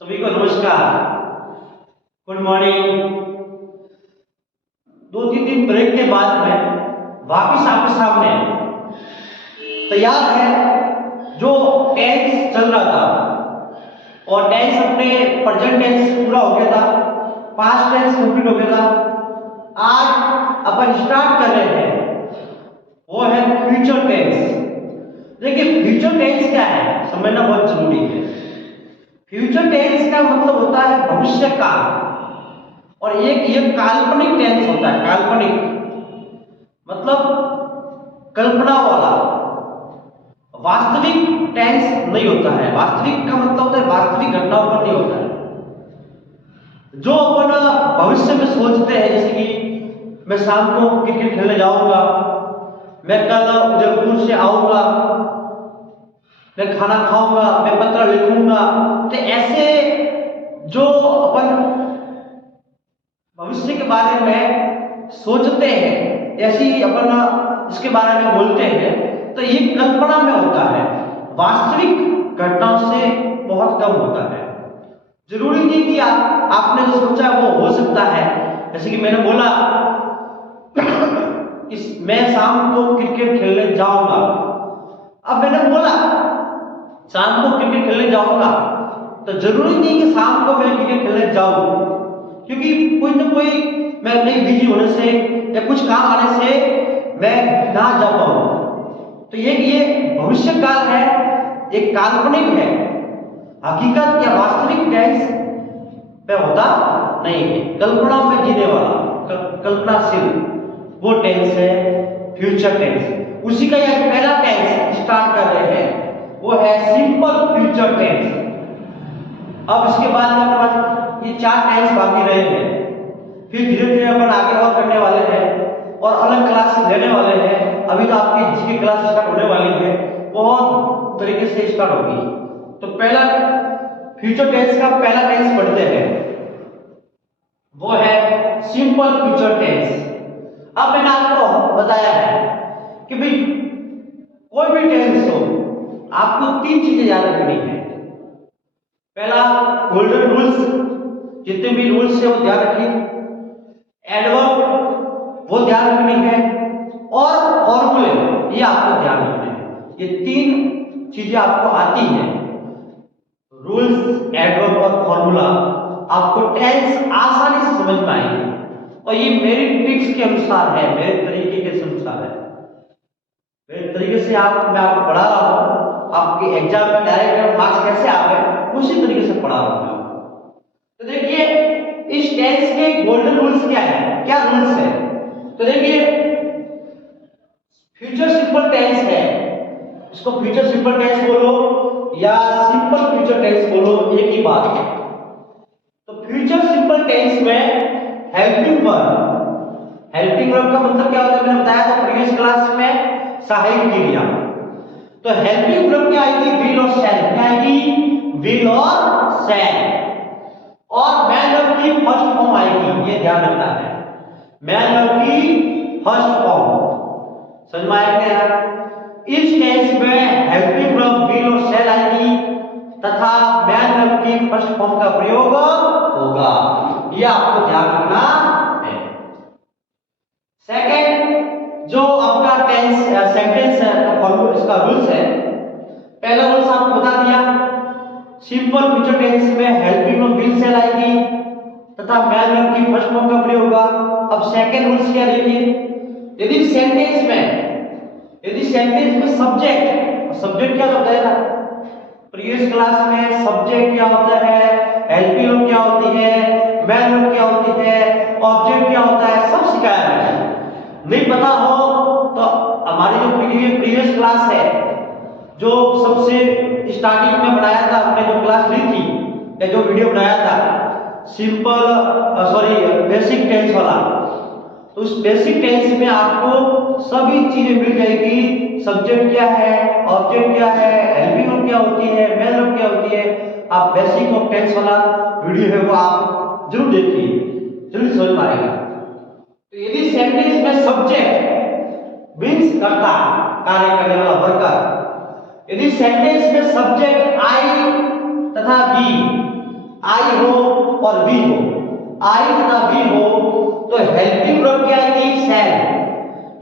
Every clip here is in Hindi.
सभी को नमस्कार, गुड मॉर्निंग। 2-3 दिन ब्रेक के बाद में वापस आपके सामने तैयार है। जो टेंस चल रहा था और टेंस अपने प्रेजेंट टेंस पूरा हो गया था, पास्ट टेंस कंप्लीट हो गया था। आज अपन स्टार्ट कर रहे हैं, वो है फ्यूचर टेंस। देखिए फ्यूचर टेंस क्या है समझना बहुत जरूरी है। फ्यूचर टेंस का मतलब होता है भविष्य काल, और एक ये काल्पनिक टेंस होता है। काल्पनिक मतलब कल्पना वाला, वास्तविक टेंस नहीं होता है। वास्तविक का मतलब होता है वास्तविक घटनाओं पर नहीं होता है। जो अपन भविष्य में सोचते हैं, जैसे कि मैं शाम को क्रिकेट खेलने जाऊंगा, मैं कल उदयपुर से आऊंगा, मैं खाना खाऊंगा, मैं पत्र लिखूंगा, तो ऐसे जो अपन भविष्य के बारे में सोचते हैं, ऐसी अपन इसके बारे में बोलते हैं, तो ये कल्पना में होता है, वास्तविक घटनाओं से बहुत कम होता है। जरूरी नहीं कि आपने जो सोचा वो हो सकता है। जैसे कि मैंने बोला मैं शाम को क्रिकेट खेलने जाऊंगा। अब मैंने बोला शाम को क्रिकेट खेलने जाऊंगा, तो जरूरी नहीं कि शाम को मैं क्रिकेट खेलने जाऊं, क्योंकि कोई ना कोई मैं कहीं बिजी होने से या कुछ काम आने से मैं ना जा पाऊं। तो ये भविष्य काल है, एक काल्पनिक है। हकीकत या वास्तविक टेंस पे होता नहीं है। कल्पना में जीने वाला, कल्पनाशील, वो टेंस है फ्यूचर टेंस। उसी का यह पहला टेंस स्टार्ट कर रहे हैं, वो है सिंपल फ्यूचर टेंस। अब इसके बाद में अपने पास ये 4 टेंस बाकी रहे हैं, फिर धीरे धीरे अपन आगे और करने वाले हैं और अलग क्लास लेने वाले हैं। अभी तो आपकी जिसकी क्लास स्टार्ट होने वाली है बहुत तरीके से स्टार्ट होगी। तो पहला फ्यूचर टेंस का पहला टेंस पढ़ते हैं, वो है सिंपल फ्यूचर टेंस। अब मैंने आपको बताया है कि भाई कोई भी टेंस हो, आपको 3 चीजें याद रखनी है। पहला गोल्डन रूल्स, जितने भी रूल्स है वो ध्यान रखिए। एडवर्ब वो ध्यान रखनी है, और फॉर्मूले ये आपको ध्यान रखने हैं। ये 3 चीजें आपको आती हैं, रूल्स, एडवर्ब और फॉर्मूला। आपको टेंस आसानी से समझ में आएगी, और ये मेरी ट्रिक्स के अनुसार है, मेरे तरीके के अनुसार है। मेरे तरीके से मैं आपको पढ़ा रहा हूं। आपके एग्जाम में डायरेक्ट मार्क्स कैसे आ गए उसी तरीके से पढ़ा रहा हूं। तो देखिए इस टेंस के गोल्डन रूल्स क्या है, क्या रूल्स है। तो देखिए फ्यूचर सिंपल टेंस है, इसको फ्यूचर सिंपल टेंस बोलो या सिंपल फ्यूचर टेंस बोलो, एक ही बात है। तो फ्यूचर सिंपल टेंस में हेल्पिंग वर्ब, हेल्पिंग वर्ब का मतलब क्या होता है मैंने बताया था प्रीवियस क्लास में, सहायक क्रिया। तो हेल्पिंग वर्ब क्या आएगी, विल और शैल। क्या आएगी, विल और शैल। और मैन वर्ब की फर्स्ट फॉर्म आएगी, ये ध्यान रखना है, मैन वर्ब की फर्स्ट फॉर्म। समझ में आया क्या? इस टेंस में हेल्पिंग वर्ब विल और शैल आएगी तथा मैन वर्ब की फर्स्ट फॉर्म का प्रयोग होगा, यह आपको ध्यान रखना है। सेकंड जो आपका टेंस सेंटेंस है, फॉर्मूला, इसका रूल्स है। पहला रूल्स आपको बता दिया, सिंपल फ्यूचर टेंस में हेल्पिंग वर्ब विल शैल आएगी तथा मैन वर्ब की फर्स्ट फॉर्म का प्रयोग होगा। अब सेकंड रूल्स क्या देखिए, यदि सेंटेंस में सब्जेक्ट क्या होता है ना, प्रीवियस क्लास में सब्जेक्ट क्या होता है, हेल्पिंग वर्ब क्या होती है, मैन वर्ब क्या होती है, ऑब्जेक्ट क्या होता है, सब सिखाया है। नहीं पता हो तो हमारी जो प्रीवियस क्लास है, जो सबसे स्टार्टिंग में बनाया था, हमने जो क्लास ली थी या जो वीडियो बनाया था बेसिक टेंस वाला, तो उस बेसिक टेंस में आपको सभी चीजें मिल जाएगी। सब्जेक्ट क्या है, ऑब्जेक्ट क्या है, हेल्पिंग वर्ब क्या होती है, मैन वर्ब क्या होती है। आप बेसिक ऑफ टेंस वाला वीडियो है वो आप जरूर देखिए, जरूर समझ में आएगा। तो यदि सेंटेंस में सब्जेक्ट मींस कर्ता, कार्य करने वाला वर्कर, यदि सेंटेंस में सब्जेक्ट आई तथा वी आई हो और वी हो, आई तथा वी हो तो हेल्पिंग वर्ब क्या आएगी? शैल।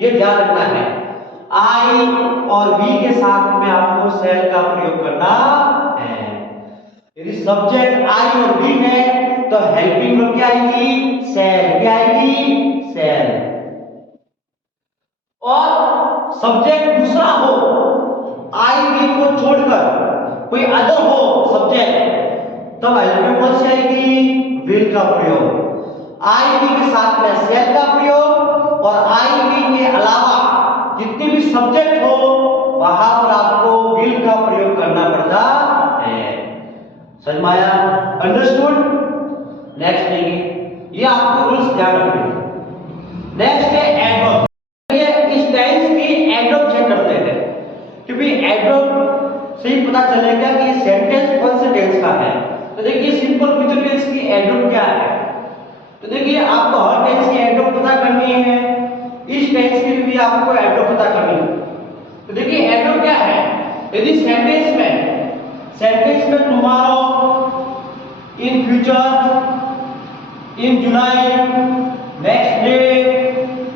ये ध्यान रखना है, आई और वी के साथ में आपको शैल का प्रयोग करना है। यदि सब्जेक्ट आई और वी है तो हेल्पिंग वर्ब क्या आएगी? शैल। क्या आएगी? शैल। और सब्जेक्ट दूसरा हो, आई वी को छोड़कर कोई अदर हो सब्जेक्ट, तब हेल्पिंग कौन सी आएगी? विल का प्रयोग। आई वी के साथ में शैल का प्रयोग और आई वी के अलावा जितने भी सब्जेक्ट हो वहां पर आपको विल का प्रयोग करना पड़ता है। समझ में आया? अंडरस्टूड? नेक्स्ट देखिए, ये आपको रूल्स ध्यान रखने। नेक्स्ट है एडवर्ब। इस टेंस की एडवर्ब चेक करते हैं, क्योंकि एडवर्ब से ही पता चलेगा कि ये सेंटेंस कौन से टेंस का है। तो देखिए सिंपल फ्यूचर टेंस की एडवर्ब क्या है। तो देखिए आपको हर टेंस की एडवर्ब पता करनी है, इस टेंस की भी आपको एडवर्ब पता करनी है। तो देखिए एडवर्ब क्या है। यदि सेंटेंस में tomorrow, in future, in July, next day,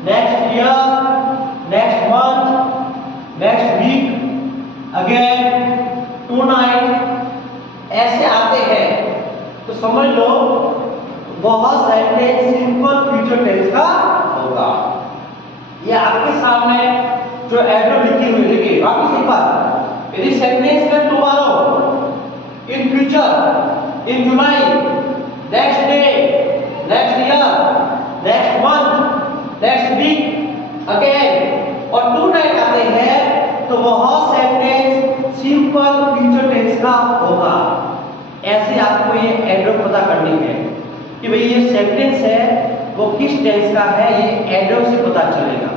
next year, next month, next week, again, tonight ऐसे आते हैं तो समझ लो वह सेंटेंस सिंपल फ्यूचर टेंस का होगा। ये आपके सामने जो एडवर्ब लिखी हुई देखिए, वापस एक बार, यदि सेंटेंस में tomorrow, in future, in July, next day, next year, next month, next week, again और टुनाइट आते हैं तो वह सेंटेंस सिंपल फ्यूचर टेंस का होगा। ऐसे आपको ये एडवर्ब पता करनी है कि भाई ये सेंटेंस है वो किस टेंस का है, ये एडवर्ब से पता चलेगा।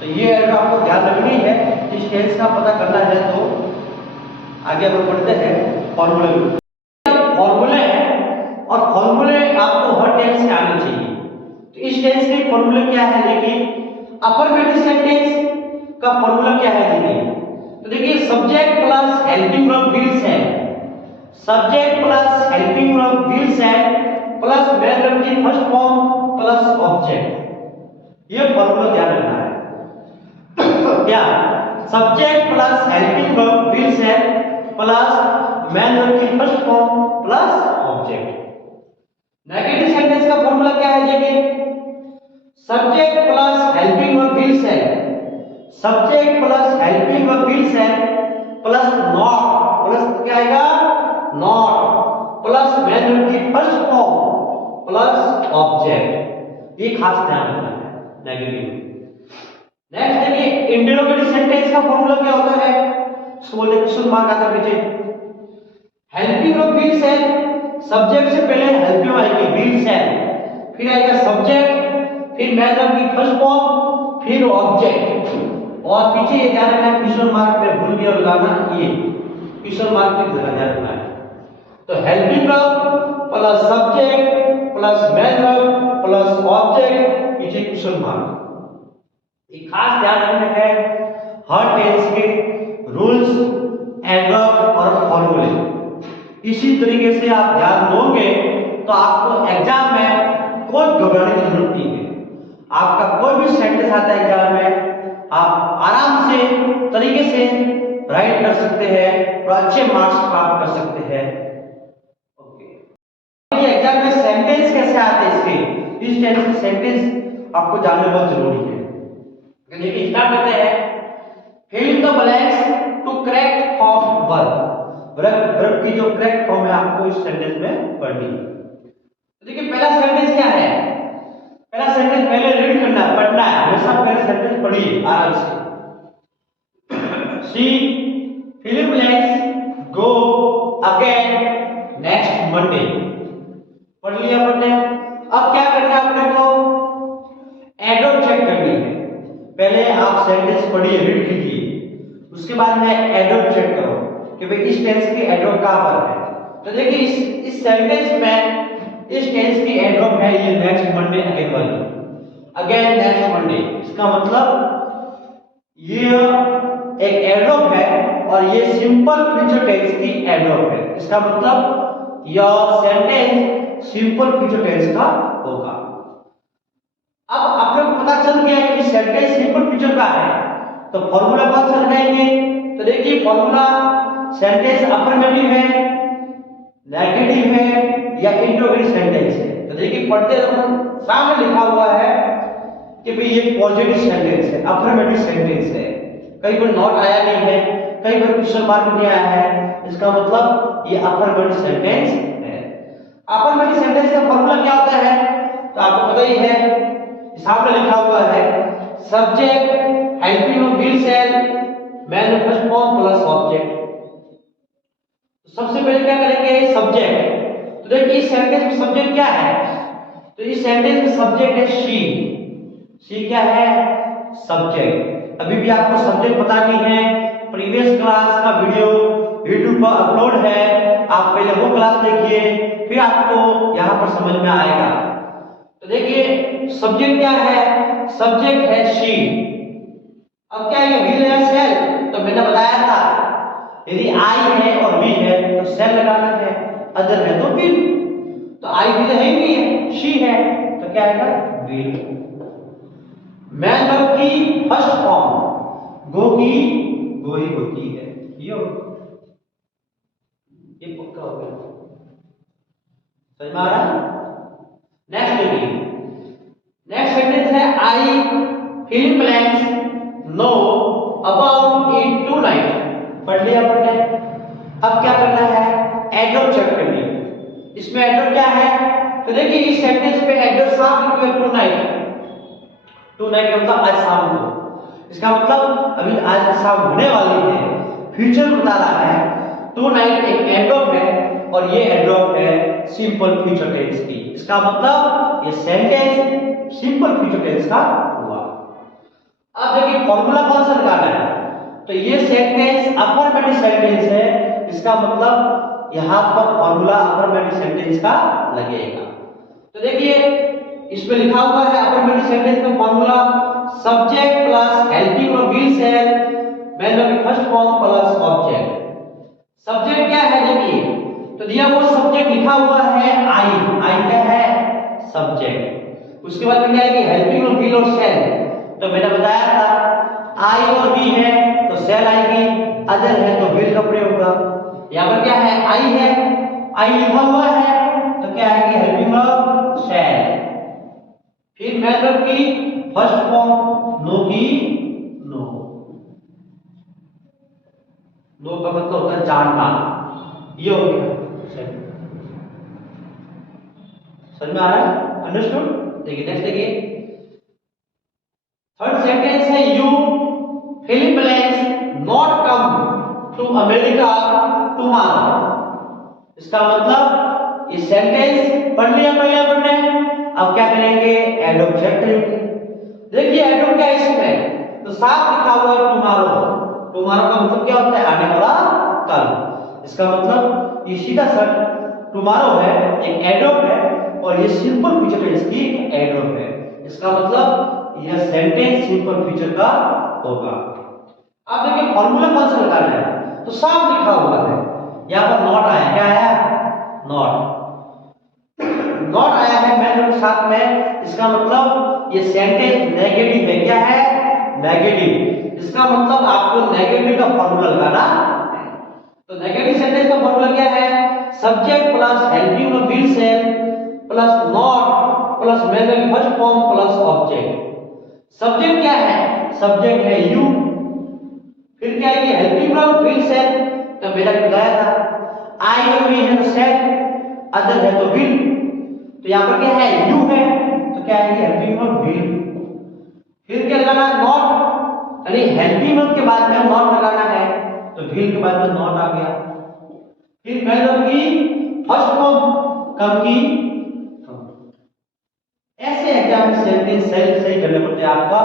तो ये एडवर्ब आपको ध्यान रखनी है, किस टेंस का पता करना है। तो आगे हम बढ़ते हैं फॉर्मूले में। फॉर्मूले और फॉर्मूले आपको हर टेंस से आने चाहिए। तो इस टेंस के फॉर्मूले क्या है देखिए, अफर्मेटिव सेंटेंस का फॉर्मूला क्या है देखिए। तो देखिए subject plus helping verb will shall, subject plus helping verb will shall plus main verb की फर्स्ट फॉर्म प्लस ऑब्जेक्ट, ये फॉर्मूला ध्यान रखना है। क्या? Subject plus helping verb will shall plus main verb की first form plus object. Negative sentence का फॉर्मूला क्या है देखिए, subject plus helping verb will shall, subject plus helping verb will shall plus not, plus क्या आएगा? नॉट, प्लस मेन वर्ब की फर्स्ट फॉर्म प्लस ऑब्जेक्ट। ये खास ध्यान रखना है नेगेटिव। नेक्स्ट देखिए इंटरोगेटिव सेंटेंस का फॉर्मूला क्या होता है, इसको बोलते हैं क्वेश्चन मार्क आता है पीछे। Helping verb will shall, subject से पहले हेल्पिंग आएगी विल से, फिर आएगा सब्जेक्ट, फिर मेन वर्ब की फर्स्ट फॉर्म, फिर ऑब्जेक्ट। और पीछे ये ध्यान रखना है, क्वेश्चन मार्क पे भूल गया लगाना, ये क्वेश्चन मार्क पे ध्यान रखना है। तो helping verb plus subject plus main verb plus object, पीछे क्वेश्चन मार्क। एक खास ध्यान रखना है हर टेंस के रूल्स, एडवर्ब और फॉर्मूले। इसी तरीके से आप ध्यान दोगे तो आपको एग्जाम में कोई घबराने की जरूरत नहीं है। आपका कोई भी सेंटेंस आता है एग्जाम में, आप आराम से तरीके से राइट कर सकते हैं और अच्छे मार्क्स प्राप्त कर सकते हैं। ओके, एग्जाम में सेंटेंस कैसे आते हैं इसके, इस टेंस के सेंटेंस आपको जानना बहुत जरूरी है। देखिए स्टार्ट करते हैं, fill in the blanks to correct form verb. Verb की जो करेक्ट फॉर्म है आपको इस सेंटेंस में पढ़नी है। तो देखिए पहला सेंटेंस क्या है, पहला सेंटेंस पहले रीड करना है, पढ़ना है, हमेशा पहले सेंटेंस पढ़िए आराम से। C fill in blanks go again next Monday, पढ़ लिया आपने। अब क्या करना है अपने को, एडवर्ब चेक करनी है। पहले आप सेंटेंस पढ़िए, रीड कीजिए, उसके बाद में एडवर्ब चेक करो कि भाई इस टेंस की एडवर्ब कहां पर है। तो देखिए इस सेंटेंस में इस टेंस की एडवर्ब है ये नेक्स्ट मंडे अगेन वाली, अगेन नेक्स्ट मंडे। इसका मतलब ये एक एडवर्ब है और ये सिंपल फ्यूचर टेंस की एडवर्ब है। इसका मतलब your sentence simple future tense का होगा। अब आप लोग पता चल गया कि सेंटेंस सिंपल फ्यूचर का है, तो फॉर्मूला कौन सा लगाएंगे? तो देखिए फॉर्मूला, सेंटेंस अफर्मेटिव है, नेगेटिव है या इंट्रोगेटिव सेंटेंस है। तो देखिए पढ़ते हम सामने लिखा हुआ है कि भाई ये पॉजिटिव सेंटेंस है, अफर्मेटिव सेंटेंस है, कहीं पर नॉट आया नहीं है, कहीं पर क्वेश्चन मार्क नहीं आया है, इसका मतलब ये अफर्मेटिव सेंटेंस है। अफर्मेटिव सेंटेंस का फॉर्मूला क्या होता है? तो आपको पता ही है, सामने लिखा हुआ है subject helping of will shall main first form plus object. सबसे पहले क्या करेंगे? सब्जेक्ट। तो देखिए इस सेंटेंस में सब्जेक्ट क्या है? तो इस सेंटेंस में सब्जेक्ट है शी। शी क्या है? सब्जेक्ट। अभी भी आपको सब्जेक्ट पता नहीं है, प्रीवियस क्लास का वीडियो YouTube पर अपलोड है, आप पहले वो क्लास देखिए, फिर आपको यहाँ पर समझ में आएगा। तो देखिए सब्जेक्ट क्या है? सब्जेक्ट है शी। अब क्या है? विल है सेल। तो मैंने बताया था यदि आई है और वी है तो सेल लगाना है, अदर है तो विल। तो आई विल है ही नहीं है, शी है, तो क्या आएगा? विल। मैं वर्ब की फर्स्ट फॉर्म गो की गोई होती है, ये पक्का हो गया, समझ में आ रहा? नेक्स्ट देखिए, नेक्स्ट सेंटेंस है I fill blanks know about it tonight. पढ़ लिया आपने? अब क्या करना है? एडवर्ब चेक करनी है। इसमें एडवर्ब क्या है? तो देखिए इस सेंटेंस पे एडवर्ब साफ लिखा है टू नाइट। टू नाइट का मतलब आज शाम को, इसका मतलब अभी आज शाम होने वाली है, फ्यूचर बता रहा है। टू नाइट एक एडवर्ब है और ये एडवर्ब है सिंपल फ्यूचर टेंस की, इसका मतलब ये सेंटेंस सिंपल फ्यूचर टेंस का हुआ। अब देखिए फॉर्मूला कौन सा लगाना है? तो ये सेंटेंस अफर्मेटिव सेंटेंस है, इसका मतलब यहां पर फॉर्मूला अफर्मेटिव सेंटेंस का लगेगा। तो देखिए इसमें लिखा हुआ है अफर्मेटिव सेंटेंस का formula subject plus helping of will shall main verb की first form plus object. Subject क्या है? देखिए तो दिया हुआ सब्जेक्ट लिखा हुआ है आई। आई क्या है? सब्जेक्ट। उसके बाद में क्या है कि हेल्पिंग ऑफ विल और सेल। तो मैंने बताया था आई और वी है तो सेल आएगी, अदर है तो विल का प्रयोग होगा। यहाँ पर क्या है? आई है, आई लिखा हुआ है तो क्या आएगी? Helping of shall. फिर मैन वर्ब की फर्स्ट फॉर्म नो की नो। नो का मतलब होता है जानना, ये हो गया। समझ में आ रहा है? अंडरस्टूड? देखिए नेक्स्ट देखिए, थर्ड सेंटेंस है you fill blanks not come to America tomorrow. इसका मतलब ये सेंटेंस पढ़ लिया पहले आपने, अब क्या करेंगे? एडवर्ब चेक करेंगे। देखिए एडवर्ब क्या है इसमें? तो साफ लिखा हुआ है टुमारो। टुमारो का मतलब क्या होता है? आने वाला कल। इसका मतलब ये सीधा सा टुमारो है, एक एडवर्ब है और ये सिंपल फ्यूचर टेंस की एडवर्ब है। इसका मतलब यह सेंटेंस सिंपल फ्यूचर का होगा। अब देखिए फॉर्मूला कौन सा लगाना है? तो साफ लिखा हुआ है, यहाँ पर नॉट आया। क्या आया? नॉट। नॉट आया है मैन वर्ब के साथ में, इसका मतलब ये सेंटेंस नेगेटिव है। क्या है? नेगेटिव। इसका मतलब आपको नेगेटिव का फॉर्मूला लगाना है। तो नेगेटिव सेंटेंस का फॉर्मूला क्या है? Subject plus helping of will shall plus not plus main verb first form plus object. Subject क्या है? सब्जेक्ट है यू, फिर क्या है कि हेल्पिंग ऑफ विल सेल, तो मेरा बताया था आई और वी है तो सेल, अदर है तो विल। तो यहाँ पर क्या है? यू है तो क्या है? Helping of will. फिर क्या लगाना? नॉट, यानी हेल्पिंग ऑफ के बाद में नॉट लगाना है तो विल के बाद में नॉट आ गया। फिर मैन वर्ब की फर्स्ट फॉर्म कब की? ऐसे एग्जाम में सेंटेंस सही करने पड़ते हैं आपका,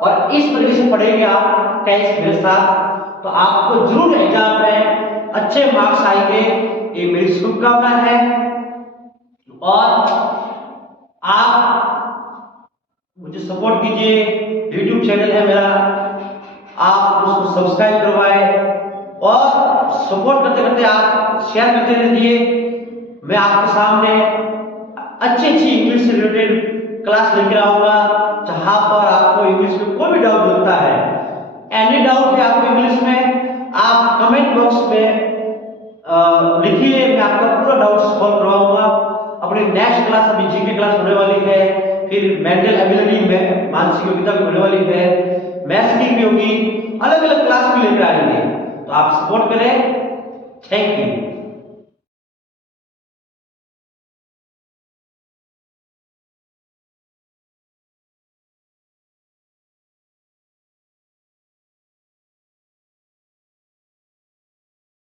और इस तरीके से पढ़ेंगे आप टेस्ट मेरे साथ तो आपको जरूर एग्जाम में अच्छे मार्क्स आएंगे, ये मेरी शुभकामना है। और आप मुझे सपोर्ट कीजिए, YouTube चैनल है मेरा, आप उसको सब्सक्राइब करवाएं और सपोर्ट करते करते आप शेयर करते रहिए। मैं आपके सामने अच्छी इंग्लिश से रिलेटेड क्लास लेकर आऊंगा, जहां पर आपको इंग्लिश में कोई भी डाउट लगता है, एनी डाउट है आपको इंग्लिश में, आप कमेंट बॉक्स में लिखिए, मैं आपका पूरा डाउट सॉल्व करवाऊंगा। अपनी नेक्स्ट क्लास अभी जीके क्लास होने वाली है, फिर मेंटल एबिलिटी में मानसिक योग्यता भी होने वाली है, मैथ्स की भी होगी, अलग अलग क्लास भी लेकर आएंगे। तो आप सपोर्ट करें। Thank you.